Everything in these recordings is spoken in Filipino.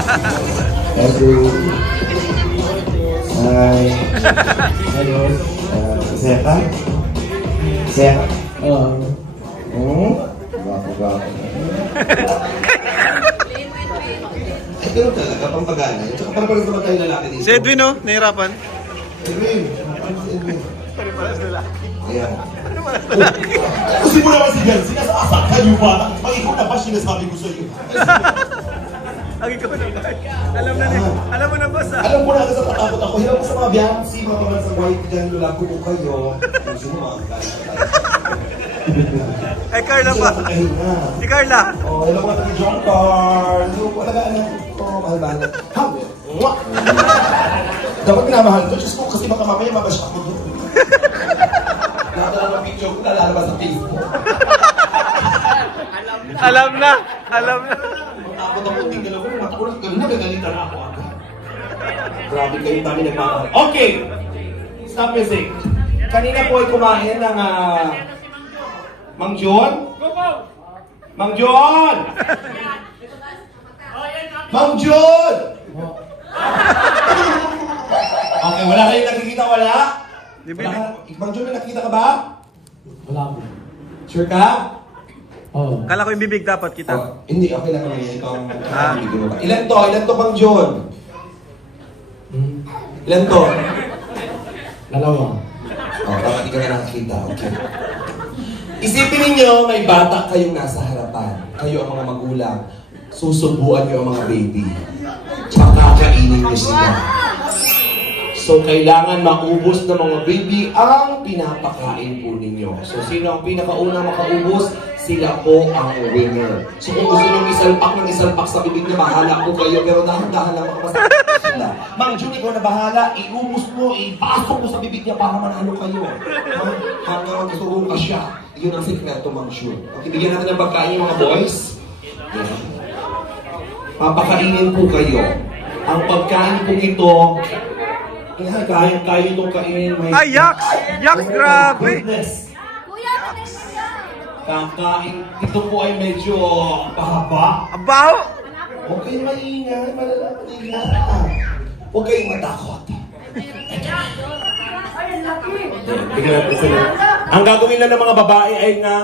Hello. Hi. Hello. Seka? Seka? Gwapo. Ganun talaga, pampagana. Tsaka parang naman tayo lalaki dito. Si Edwin, no? Nahirapan. Edwin. Pare-paras nila. Ayan. Kasi mo naman si Jan, sinasaksak kayo ba? Pag ikaw na ba sinasabi ko sa iyo? Ang ikaw na ba? Alam na niya. Alam mo na, boss, ah. Alam mo na kasi tatakot ako. Hirap ko sa mga Beyonce, mga mga sa white dyan, lulago ko kayo. Gusto mo mga Ay, Carla pa. Si Carla. Oh, hello mga taga-John Carl. So, alagaan na ko, mahal-mahal. Habi. Mwah! Dapat pinamahal ko. Diyos ko, kasi baka mamaya mabash ako doon. Lahat na lang picture ko, lalabas sa Facebook. Alam na. Takot ako, hindi ka lang ko. Natakot ako, nagagalitan ako agad. Grabe kayo, dami nagmamahal. Okay! Stop music. Kanina po ay kumain ng Mang John? Mang John! Mang John! Okay, wala kayong nakikita, wala? Mang John, may nakikita ka ba? Wala po. Sure ka? Oo. Kala ko yung bibig dapat kita. Oh, hindi, okay lang naman yan. Ah. Ilan to, Mang John? Ilan to? Dalawa. Oh, dapat di ka na nakakita, okay. Isipin ninyo, may bata kayong nasa harapan. Kayo ang mga magulang. Susubuan niyo ang mga baby. Tsaka kainin niyo sila. So, kailangan maubos ng mga baby ang pinapakain po ninyo. So, sino ang pinakaunang makaubos? Sila po ang winner. So, kung gusto nyo isalpak sa bibig niya, bahala po kayo. Pero dahan-dahan lang makamasakit sila. Mang Jun, ikaw na bahala. Iubos mo, ipasok mo sa bibig niya para manalo kayo. Hanggang magsuong ka siya. Yun ang sikreto, Mang Jun. Okay, bigyan natin ng pagkain yung mga boys. Yeah. Papakainin po kayo. Ang pagkain po ito, kaya itong kainin. Ay, yaks! Yaks, grabe! Goodness. Kakain, ito po ay medyo pahaba. Abaho! Huwag kayong maingay, malalaman na. Huwag kayong matakot. Bigyan natin sila. Ang gagawin lang ng mga babae ay nga,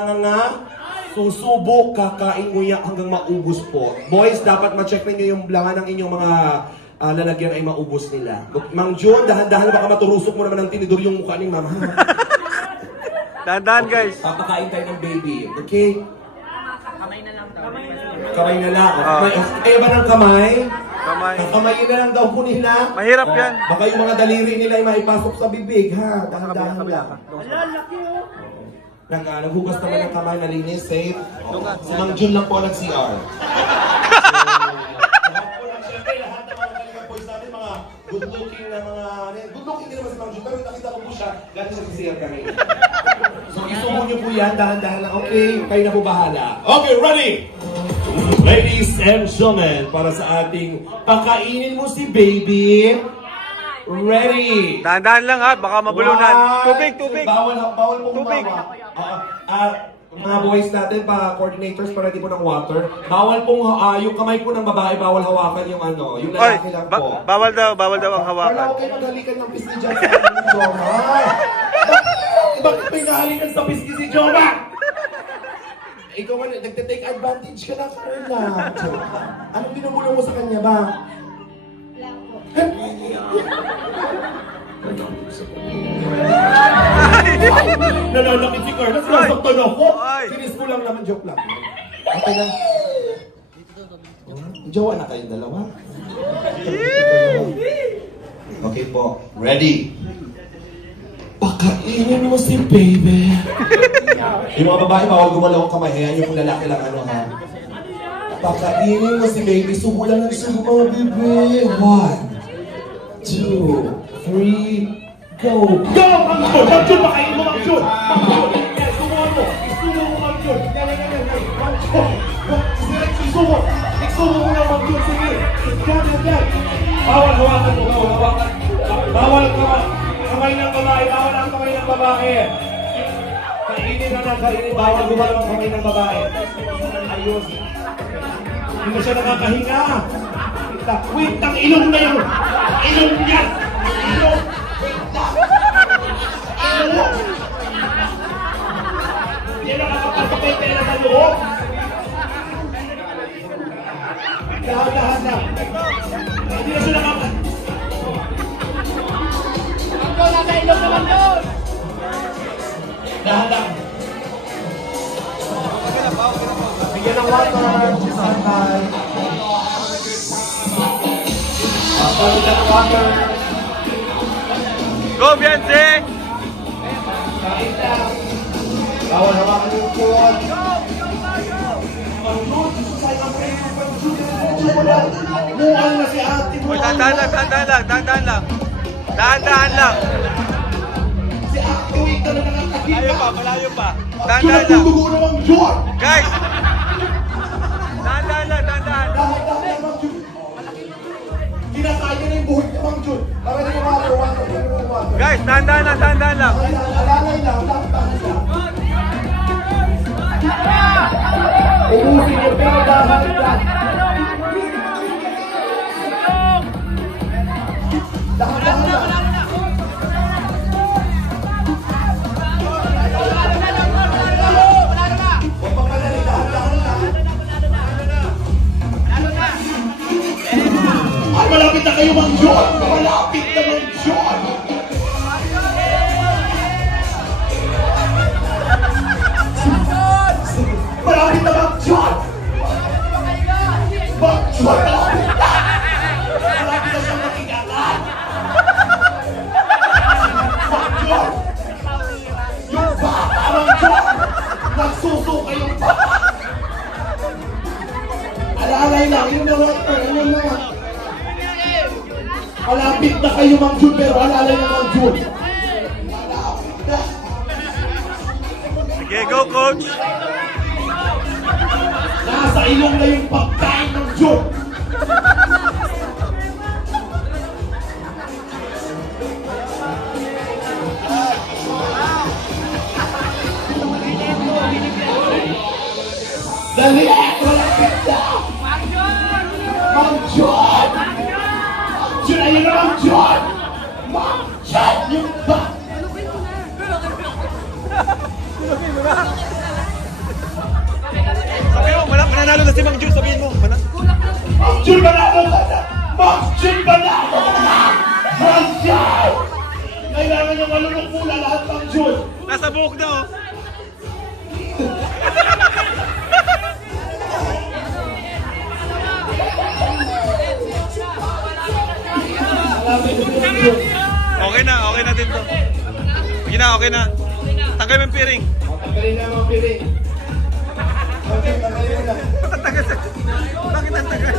susubok, kakain nguya hanggang maubos po. Boys, dapat ma-check ninyo yung laman ng inyong mga lalagyan ay maubos nila. Mang John, dahan-dahan baka maturusok mo naman ng tinidor yung mukha ni Mama. Dahan-dahan, guys. Papakain tayo ng baby, okay? Kamay na lang daw. Kamay na lang. Kaya ba ng kamay? Kamay. Ang kamay na lang daw po nila. Mahirap yan. Baka yung mga daliri nila ay maipasok sa bibig, ha? Dahan-dahan lang. Naghugas naman ng kamay, nalinis, safe. Si Mang Jun lang po nag-CR. Good looking na mga... Good looking din naman si Mang Jun, pero nakita ko po siya, galing sa CR kami. So isumo niyo po yan, dahan-dahan lang. Okay, kayo na po bahala. Okay, ready? Ladies and gentlemen, para sa ating pakainin mo si baby. Ready? Dahan-dahan lang, ha? Baka mabulunan. Tubig! Bawal po Tubig. Mga boys natin, coordinators para di po ng water. Bawal pong, yung kamay po ng babae, bawal hawakan yung ano, yung Oy, lalaki lang po. bawal daw ang Wala hawakan. ko kayo maghalikan ng pisngi dyan sa akin, Joma. Bakit may nahalikan sa pisngi si Joma? Ikaw man, nagte-take advantage ka na, Carla. Anong binubulong mo sa kanya ba? Nalalakit si Carla, sinasaktan ako. Ay. Sinis ko lang naman, joke lang. Okay lang. Jowa na kayong dalawa. Okay po, ready? Pakainin mo si baby. Yung mga babae, bawal gumalaw ang kamay. Hayaan yung lalaki lang ano ha. Pakainin mo si baby. Subo lang ang subo, baby. 1, 2, 3, go! Go! Mang Jun! Mang Jun! Pakainin mo, Mang Jun! Mang Jun! Yes, sumo mo! Isumo mo, Mang Jun! Yan. Mang Jun! Isumo! Isumo mo na, Mang Jun! Sige! Yan! Bawal hawakan mo! Bawal hawakan! Bawal kamay ng babae! Bawal ang kamay ng babae! Kainin na lang, kainin. Bawal gumalaw ang kamay ng babae. Ayun. Hindi mo siya nakakahinga. Wait lang, ilong na yun! Ilong yan! Ilong! Wait lang! Ilong! Hindi na nakakapagpapay pera sa loob! Dahan-dahan na! Hindi na sila nakakapagpapay! Dahan-dahan! Bigyan ng water! Santay! Bigyan ng water! Go, Beyonce! Kain lang! Bawal hawakan yung kuwan! Mukhang na si ate mo! Uy, dahan-dahan lang, dahan-dahan lang, dahan-dahan lang. Dahan-dahan lang. Si ate, wait ka na nakakakita! Malayo pa, malayo pa. Dahan-dahan lang. Dugo namang John! Guys! Dahan-dahan lang, dahan-dahan. Dahan-dahan namang John! Kinakaya na yung buhok namang John! Para na yung water! Guys, dahan-dahan lang, dahan-dahan lang. Alalay lang, dahan-dahan lang! Ubusin ko, pero dahan-dahan! Dahan-dahan lang! Ay, malapit na kayo, Mang John! Malapit na, Mang John! Malapit na, Mang John! Mang John, malapit na! Malapit na siyang makikatan! Mang John! Yung bata, Mang John! Nagsusuka yung bata! Alalay lang, yun na water, yun na water! Malapit na kayo, Mang Jun, pero alalay na, Mang Jun. Malapit na. Sige, go, coach! Nasa ilong na yung pagkain ng Jun. Dali! Malapit na! Mang Jun! Jun, ayun na, Mang Jun! Mang Jun! Yung ba? Sabihin mo, mananalo na si Mang Jun, sabihin mo. Mang Jun, manalo ka na! Mang Jun, manalo ka na! Mang Jun! Kailangan niya malunok mula lahat, Mang Jun! Nasa buhok na, oh. Okay na din to. Okay na. Tanggal mo yung piring. Tanggalin na, Mang Piring. Okay, tanggalin na. Ba't ang tagal? Bakit ang tagal?